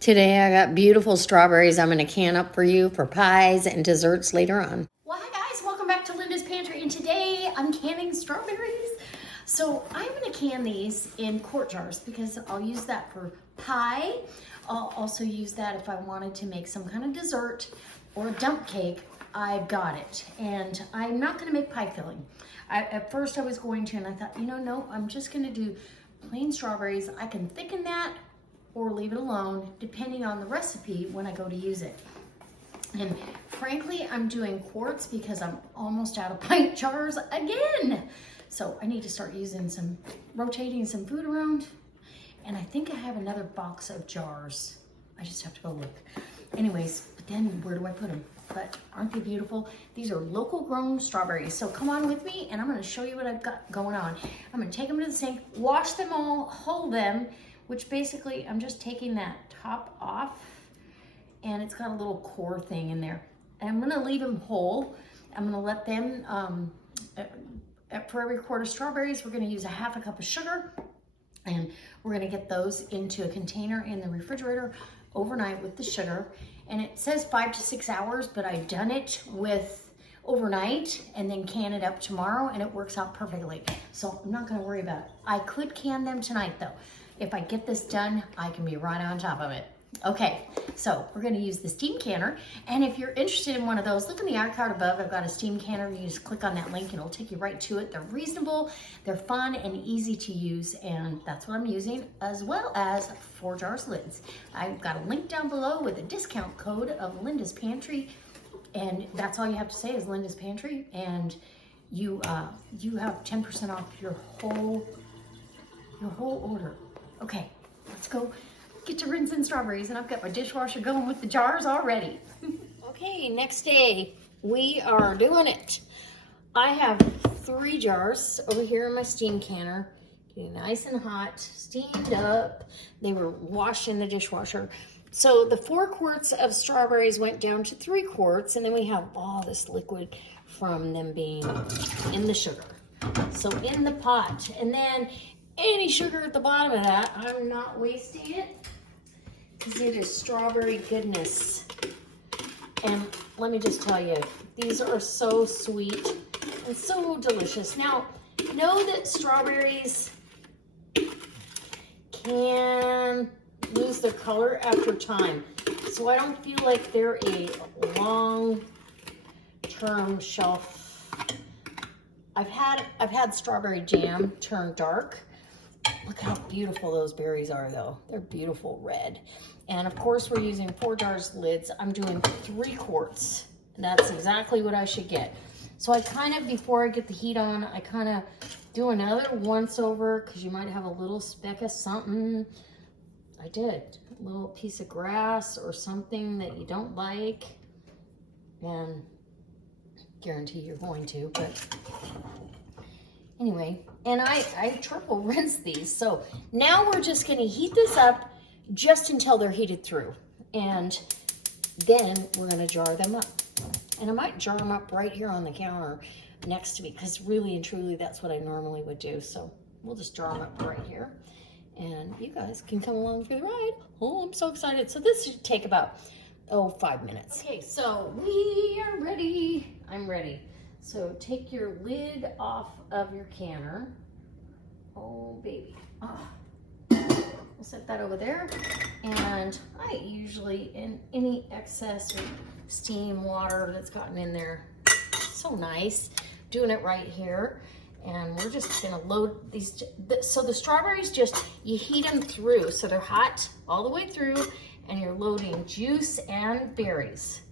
Today I got beautiful strawberries I'm going to can up for you for pies and desserts later on. Well, hi guys, welcome back to Linda's Pantry, and today I'm canning strawberries. So I'm going to can these in quart jars because I'll use that for pie. I'll also use that if I wanted to make some kind of dessert or a dump cake. I've got it. And I'm not going to make pie filling. At first I was going to, and I thought, no, I'm just going to do plain strawberries. I can thicken that or leave it alone depending on the recipe when I go to use it. And frankly, I'm doing quarts because I'm almost out of pint jars again. So I need to start rotating some food around. And I think I have another box of jars. I just have to go look. Anyways, but then where do I put them? But aren't they beautiful? These are local grown strawberries. So come on with me and I'm gonna show you what I've got going on. I'm gonna take them to the sink, wash them all, hold them, which basically I'm just taking that top off and it's got a little core thing in there. And I'm gonna leave them whole. I'm gonna let them, for every quart of strawberries, we're gonna use a half a cup of sugar, and we're gonna get those into a container in the refrigerator overnight with the sugar. And it says 5 to 6 hours, but I've done it with overnight and then can it up tomorrow and it works out perfectly. So I'm not gonna worry about it. I could can them tonight though. If I get this done, I can be right on top of it. Okay, so we're gonna use the steam canner. And if you're interested in one of those, look in the iCard above. I've got a steam canner. You just click on that link and it'll take you right to it. They're reasonable, they're fun and easy to use. And that's what I'm using, as well as 4 jars lids. I've got a link down below with a discount code of Linda's Pantry. And that's all you have to say is Linda's Pantry. And you have 10% off your whole order. Okay, let's go get to rinsing strawberries, and I've got my dishwasher going with the jars already. Okay, next day, we are doing it. I have 3 jars over here in my steam canner, getting nice and hot, steamed up. They were washed in the dishwasher. So the 4 quarts of strawberries went down to 3 quarts, and then we have all this liquid from them being in the sugar. So in the pot, and then any sugar at the bottom of that, I'm not wasting it because it is strawberry goodness. And let me just tell you, these are so sweet and so delicious. Now, know that strawberries can lose their color after time. So I don't feel like they're a long-term shelf. I've had strawberry jam turn dark. Look how beautiful those berries are though. They're beautiful red. And of course we're using 4 jars lids. I'm doing 3 quarts. And that's exactly what I should get. So I kind of, before I get the heat on, I kind of do another once over because you might have a little speck of something. I did. A little piece of grass or something that you don't like. And guarantee you're going to, but anyway, and I triple rinse these. So now we're just gonna heat this up just until they're heated through. And then we're gonna jar them up. And I might jar them up right here on the counter next to me because really and truly that's what I normally would do. So we'll just jar them up right here. And you guys can come along for the ride. Oh, I'm so excited. So this should take about, 5 minutes. Okay, so we are ready. I'm ready. So take your lid off of your canner. Oh, baby. We'll set that over there. And I usually, in any excess or steam water that's gotten in there, so nice, doing it right here. And we're just gonna load these. So the strawberries, you heat them through. So they're hot all the way through, and you're loading juice and berries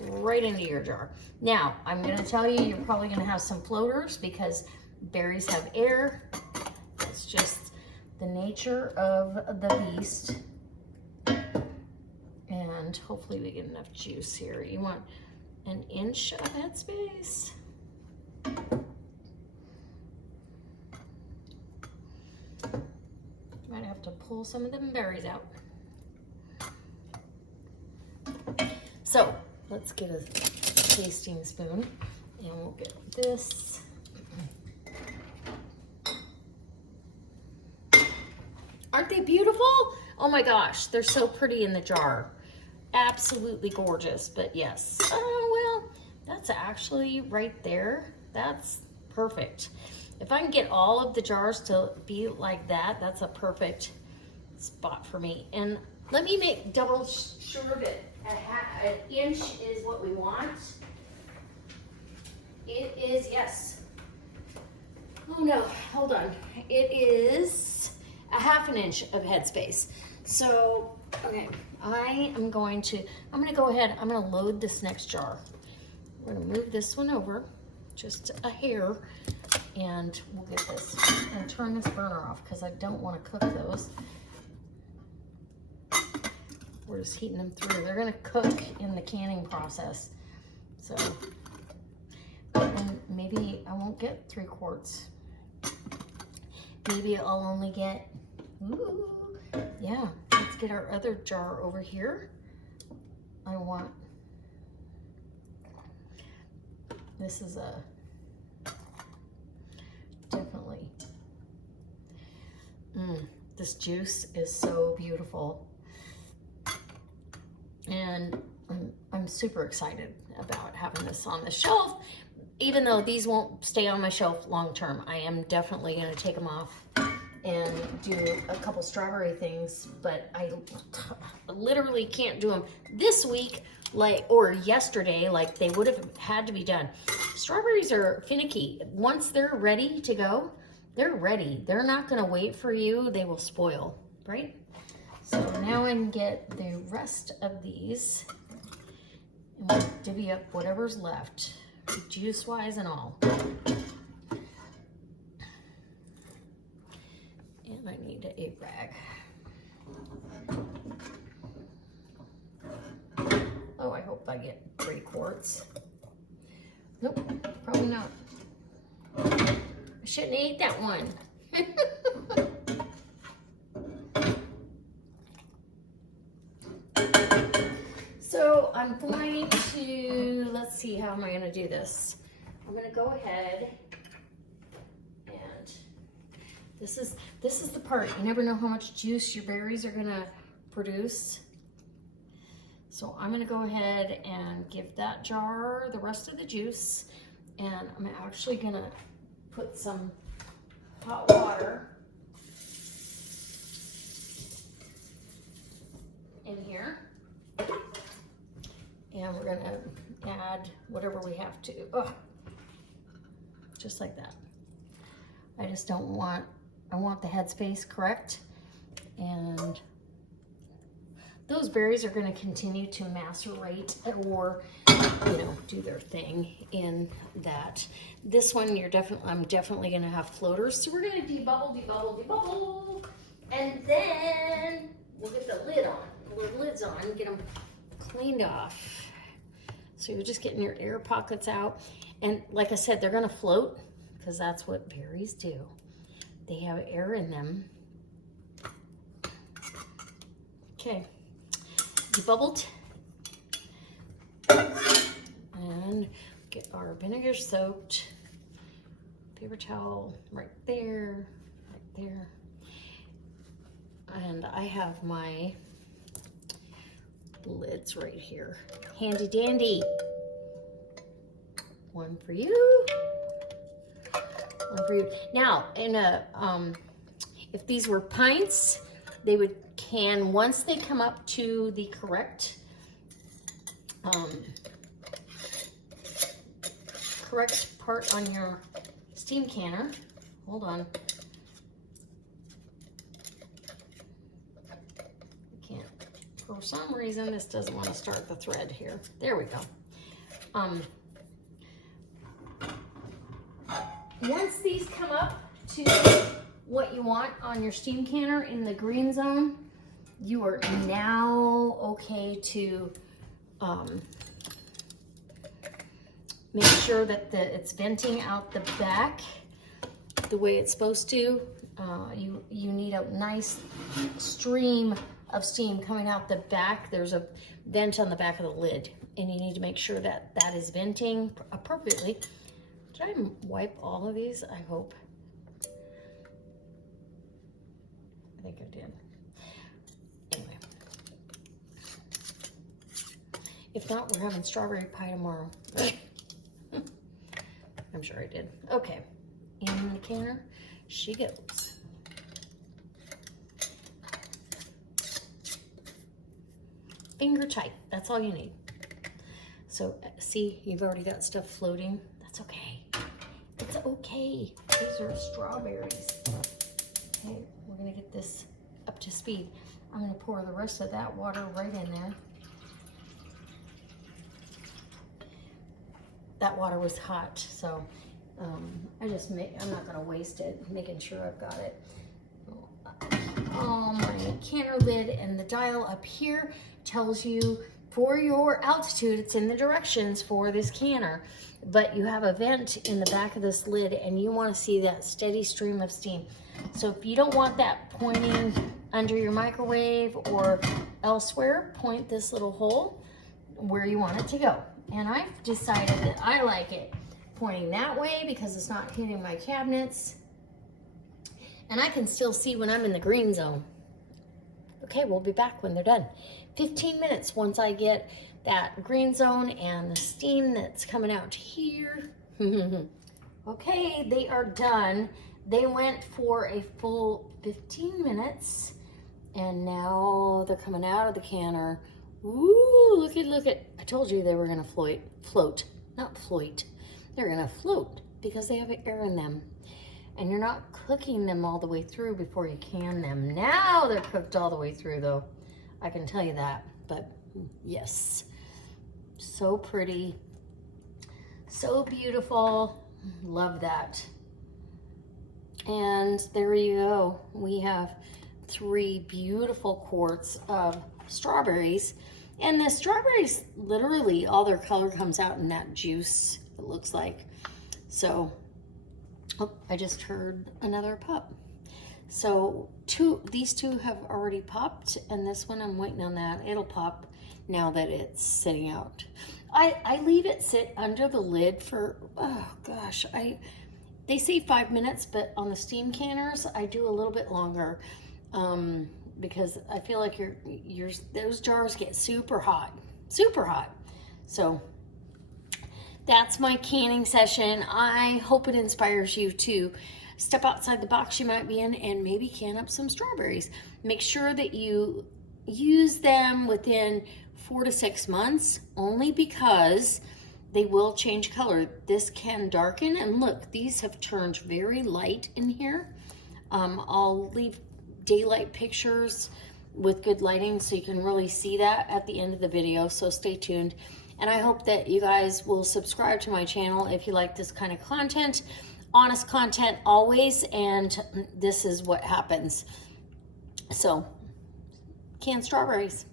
right into your jar. Now, I'm gonna tell you, you're probably gonna have some floaters because berries have air. It's just the nature of the beast. And hopefully we get enough juice here. You want an inch of headspace. Might have to pull some of them berries out. So let's get a tasting spoon and we'll get this. Aren't they beautiful? Oh my gosh, they're so pretty in the jar. Absolutely gorgeous, but yes. Oh, well, that's actually right there. That's perfect. If I can get all of the jars to be like that, that's a perfect spot for me. And let me make double sure that an inch is what we want. It is, yes. Oh no, hold on. It is a ½ inch of headspace. So, okay, I'm going to go ahead, I'm gonna load this next jar. We're gonna move this one over, just a hair, and we'll get this. I'm gonna turn this burner off because I don't wanna cook those. We're just heating them through. They're gonna cook in the canning process. So, and maybe I won't get 3 quarts. Maybe I'll only get, ooh, yeah, let's get our other jar over here. I want, this is a, definitely, this juice is so beautiful. And I'm super excited about having this on the shelf. Even though these won't stay on my shelf long term, I am definitely going to take them off and do a couple strawberry things, but I literally can't do them this week or yesterday like they would have had to be done. Strawberries are finicky. Once they're ready to go, they're ready. They're not going to wait for you. They will spoil, right? So now I can get the rest of these and we'll divvy up whatever's left, juice-wise and all. And I need a rag. Oh, I hope I get 3 quarts. Nope, probably not. I shouldn't have ate that one. So I'm going to, let's see, how am I going to do this? I'm going to go ahead and this is the part. You never know how much juice your berries are going to produce. So I'm going to go ahead and give that jar the rest of the juice, and I'm actually going to put some hot water in here. And we're gonna add whatever we have to. Oh, just like that. I just don't want, I want the headspace correct. And those berries are gonna continue to macerate or, you know, do their thing in that. This one, I'm definitely gonna have floaters. So we're gonna debubble. And then we'll get the lids on, get them cleaned off. So you're just getting your air pockets out. And like I said, they're gonna float because that's what berries do. They have air in them. Okay, debubbled. And get our vinegar soaked paper towel right there. And I have my lids right here. Handy dandy. One for you. One for you. Now, in a if these were pints, they would can once they come up to the correct part on your steam canner. Hold on. For some reason, this doesn't want to start the thread here. There we go. Once these come up to what you want on your steam canner in the green zone, you are now okay to make sure that it's venting out the back the way it's supposed to. You need a nice stream of steam coming out the back. There's a vent on the back of the lid, and you need to make sure that that is venting appropriately. Did I wipe all of these? I hope. I think I did. If not, we're having strawberry pie tomorrow. I'm sure I did. Okay, in the canner she goes. Finger tight, that's all you need. So see, you've already got stuff floating. That's okay. It's okay. These are strawberries. Okay, we're gonna get this up to speed. I'm gonna pour the rest of that water right in there. That water was hot, so I'm not gonna waste it, making sure I've got it. My canner lid and the dial up here tells you for your altitude, it's in the directions for this canner, but you have a vent in the back of this lid and you want to see that steady stream of steam. So if you don't want that pointing under your microwave or elsewhere, point this little hole where you want it to go. And I've decided that I like it pointing that way because it's not hitting my cabinets. And I can still see when I'm in the green zone. Okay, we'll be back when they're done. 15 minutes once I get that green zone and the steam that's coming out here. Okay, they are done. They went for a full 15 minutes and now they're coming out of the canner. Ooh, look at. I told you they were gonna float, not float. They're gonna float because they have air in them. And you're not cooking them all the way through before you can them. Now they're cooked all the way through though. I can tell you that, but yes. So pretty, so beautiful, love that. And there you go. We have 3 beautiful quarts of strawberries. And the strawberries, literally all their color comes out in that juice, it looks like. So, oh, I just heard another pop. So these two have already popped, and this one I'm waiting on that. It'll pop now that it's sitting out. I leave it sit under the lid for, oh gosh, they say 5 minutes, but on the steam canners, I do a little bit longer because I feel like those jars get super hot. So that's my canning session. I hope it inspires you to step outside the box you might be in and maybe can up some strawberries. Make sure that you use them within 4 to 6 months, only because they will change color. This can darken, and look, these have turned very light in here. I'll leave daylight pictures with good lighting so you can really see that at the end of the video, so stay tuned. And I hope that you guys will subscribe to my channel if you like this kind of content. Honest content always, and this is what happens. So, canned strawberries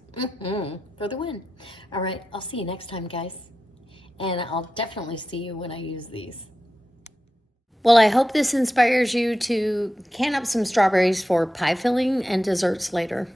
for the win. All right, I'll see you next time, guys. And I'll definitely see you when I use these. Well, I hope this inspires you to can up some strawberries for pie filling and desserts later.